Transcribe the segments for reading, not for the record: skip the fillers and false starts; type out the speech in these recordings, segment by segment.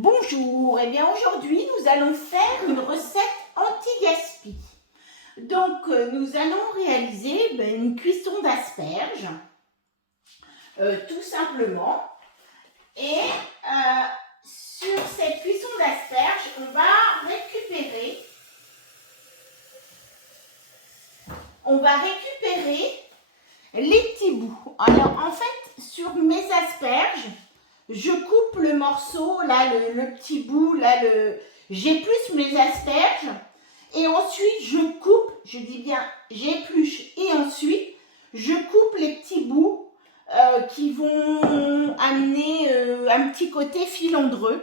Bonjour, et bien aujourd'hui nous allons faire une recette anti-gaspi. Donc nous allons réaliser une cuisson d'asperges, tout simplement. Et sur cette cuisson d'asperges, on va récupérer les petits bouts. Alors en fait, sur mes asperges, je coupe le morceau, là, le petit bout, là, j'épluche mes asperges et ensuite je coupe, je dis bien j'épluche et ensuite je coupe les petits bouts qui vont amener un petit côté filandreux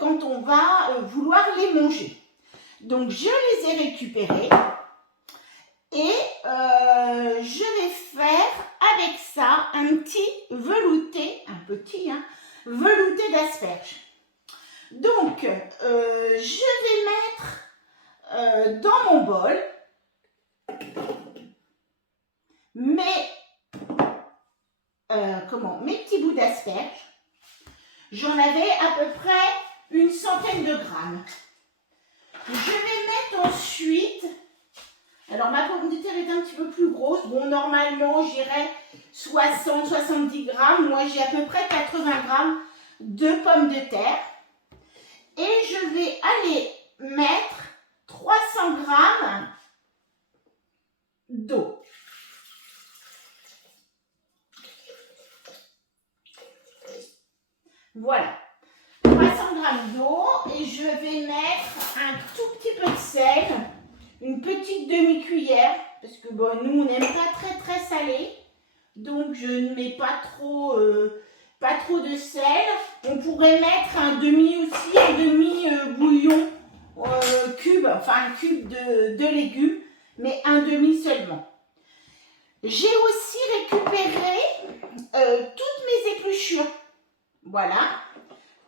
quand on va vouloir les manger. Donc je les ai récupérés et je vais faire avec ça un petit velouté, velouté d'asperges. Donc, je vais mettre dans mon bol mes petits bouts d'asperges. J'en avais à peu près une centaine de grammes. Je vais mettre ensuite, alors ma pomme de terre est un petit peu plus grosse. Bon, normalement, j'irais 60-70 grammes. Moi, j'ai à peu près 80 grammes de pommes de terre. Et je vais aller mettre 300 grammes d'eau. Voilà. 300 grammes d'eau et je vais mettre un tout petit peu de sel. Une petite demi-cuillère, parce que bon, nous on n'aime pas très salé, donc je ne mets pas trop de sel. On pourrait mettre un demi bouillon cube, enfin un cube de légumes, mais un demi seulement. J'ai aussi récupéré toutes mes épluchures. Voilà,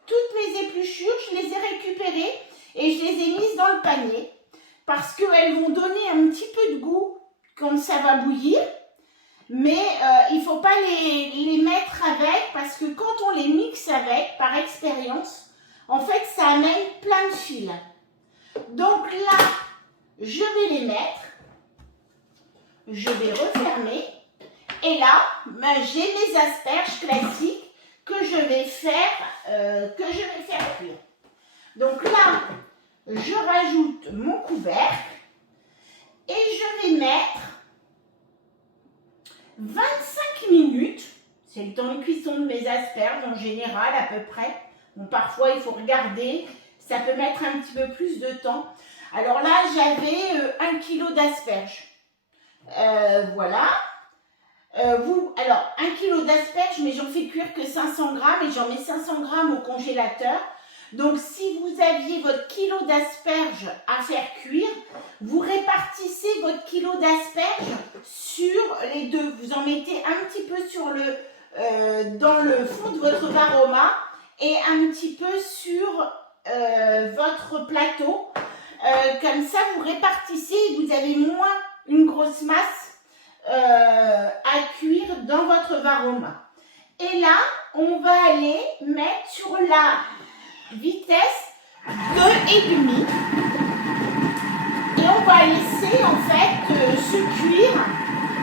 toutes mes épluchures, je les ai récupérées et je les ai mises dans le panier. Parce qu'elles vont donner un petit peu de goût quand ça va bouillir. Mais il ne faut pas les mettre avec, parce que quand on les mixe avec, par expérience, en fait, ça amène plein de fils. Donc là, je vais les mettre. Je vais refermer. Et là, j'ai mes asperges classiques que je vais faire cuire. Donc là, je rajoute mon couvercle et je vais mettre 25 minutes. C'est le temps de cuisson de mes asperges en général à peu près. Bon, parfois il faut regarder, ça peut mettre un petit peu plus de temps. Alors là, j'avais 1 kg d'asperges. Voilà. Alors 1 kg d'asperges, mais j'en fais cuire que 500 grammes et j'en mets 500 grammes au congélateur. Donc, si vous aviez votre kilo d'asperges à faire cuire, vous répartissez votre kilo d'asperges sur les deux. Vous en mettez un petit peu dans le fond de votre varoma et un petit peu sur votre plateau. Comme ça, vous répartissez et vous avez moins une grosse masse à cuire dans votre varoma. Et là, on va aller mettre sur la vitesse 2,5 et on va laisser en fait se cuire.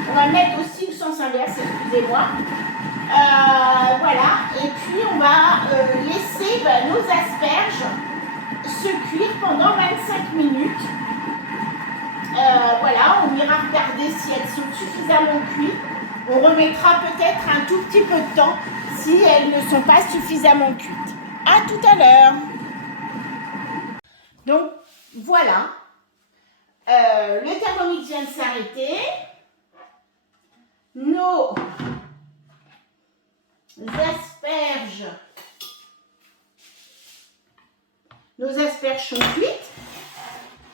On va mettre aussi le sens inverse, excusez-moi. Voilà, et puis on va laisser nos asperges se cuire pendant 25 minutes. Voilà, on ira regarder si elles sont suffisamment cuites. On remettra peut-être un tout petit peu de temps si elles ne sont pas suffisamment cuites. À tout à l'heure. Donc, voilà. Le thermomix vient de s'arrêter. Nos asperges sont cuites.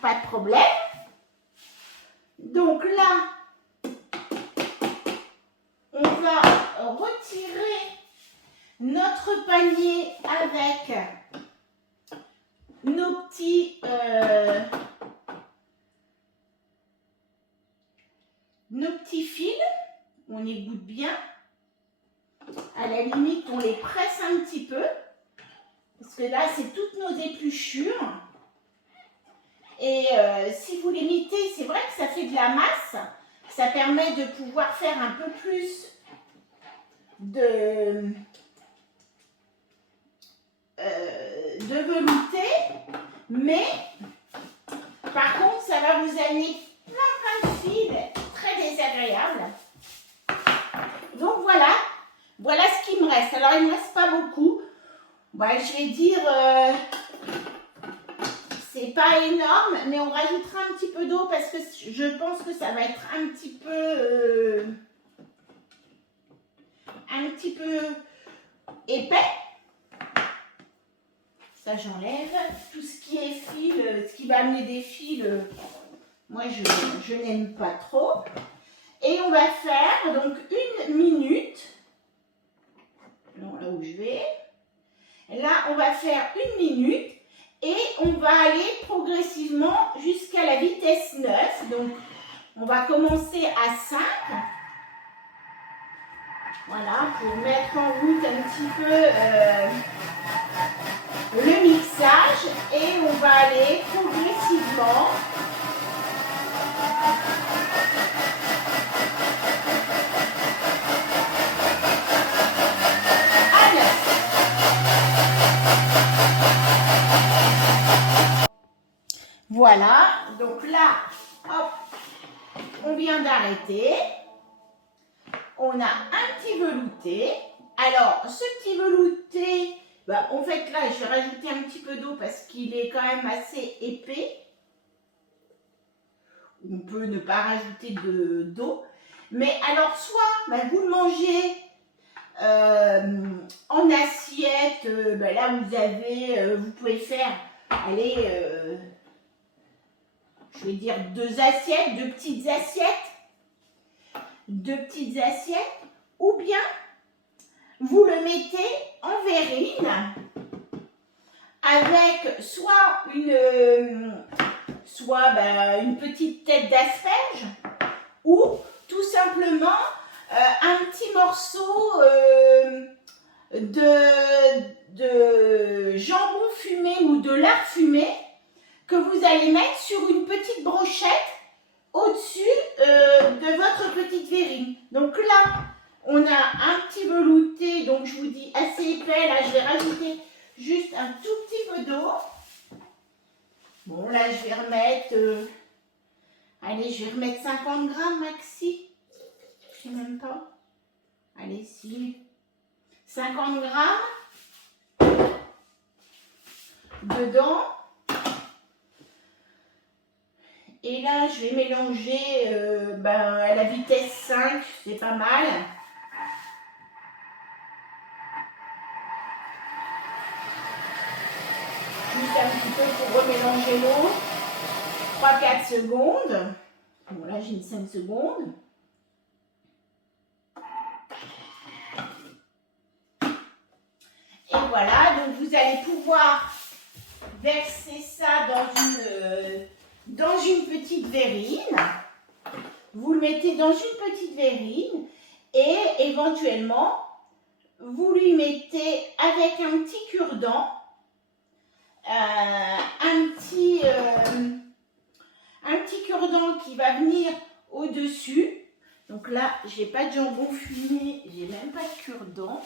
Pas de problème. Donc là, on va retirer notre panier avec nos petits fils. On égoutte bien. À la limite, on les presse un petit peu. Parce que là, c'est toutes nos épluchures. Et si vous les mettez, c'est vrai que ça fait de la masse. Ça permet de pouvoir faire un peu plus de velouté. Mais, par contre, ça va vous amener plein de fils très désagréables. Donc voilà, voilà ce qui me reste. Alors, il ne me reste pas beaucoup. Bah, je vais dire... c'est pas énorme, mais on rajoutera un petit peu d'eau parce que je pense que ça va être un petit peu épais. Ça, j'enlève. Tout ce qui est fil, ce qui va amener des fils, moi, je n'aime pas trop. Et on va faire donc 1 minute. Non, là où je vais. Là, on va faire 1 minute. Et on va aller progressivement jusqu'à la vitesse 9. Donc, on va commencer à 5. Voilà, pour mettre en route un petit peu le mixage. Et on va aller progressivement. À 9. Voilà, donc là, hop, on vient d'arrêter. On a un petit velouté. Alors, ce petit velouté, bah, en fait là, je vais rajouter un petit peu d'eau parce qu'il est quand même assez épais. On peut ne pas rajouter d'eau. Mais alors, soit bah, vous le mangez en assiette, bah, là vous avez, vous pouvez faire, allez, je vais dire 2 assiettes, 2 petites assiettes, 2 petites assiettes, ou bien vous le mettez en verrine avec soit une petite tête d'asperge ou tout simplement un petit morceau de jambon fumé ou de lard fumé que vous allez mettre sur une petite brochette au-dessus de votre petite verrine. Donc là, on a un petit velouté, donc je vous dis assez épais. Là, je vais rajouter juste un tout petit peu d'eau. Bon, là, je vais remettre, allez, je vais remettre 50 grammes maxi. Je sais même pas. Allez, si. 50 grammes dedans. Et là, je vais mélanger à la vitesse 5, c'est pas mal. Juste un petit peu pour remélanger l'eau. 3-4 secondes. Bon, là, j'ai mis 5 secondes. Et voilà, donc vous allez pouvoir verser ça dans une petite verrine. Vous le mettez dans une petite verrine et éventuellement, vous lui mettez avec un petit cure-dent, un petit cure-dent qui va venir au-dessus. Donc là, j'ai pas de jambon fumé, j'ai même pas de cure-dent.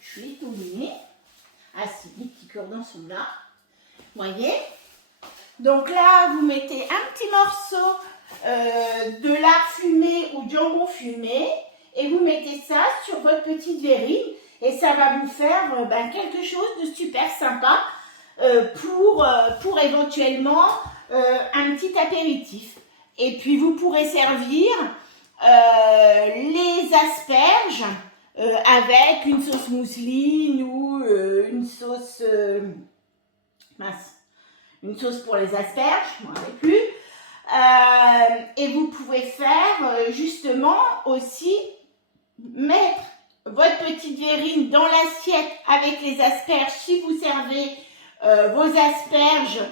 Je suis étonnée. Ah si, les petits cure-dents sont là. Voyez? Donc là, vous mettez un petit morceau de lard fumé ou de jambon fumé et vous mettez ça sur votre petite verrine et ça va vous faire quelque chose de super sympa pour éventuellement un petit apéritif. Et puis vous pourrez servir les asperges avec une sauce mousseline ou une sauce une sauce pour les asperges, je m'en rappelle plus. Et vous pouvez faire justement aussi mettre votre petite verrine dans l'assiette avec les asperges. Si vous servez vos asperges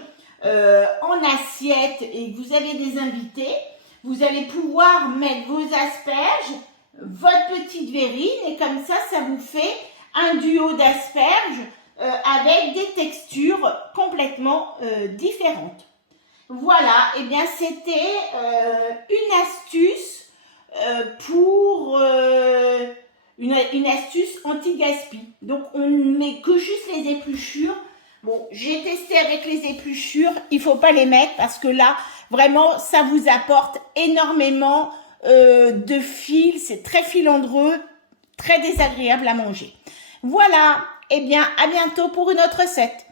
en assiette et que vous avez des invités, vous allez pouvoir mettre vos asperges, votre petite verrine et comme ça, ça vous fait un duo d'asperges avec avec des textures complètement différentes. Voilà, et bien c'était une astuce pour une astuce anti-gaspi. Donc on ne met que juste les épluchures. Bon, j'ai testé avec les épluchures, il ne faut pas les mettre parce que là, vraiment, ça vous apporte énormément de fils, c'est très filandreux, très désagréable à manger. Voilà, et bien à bientôt pour une autre recette.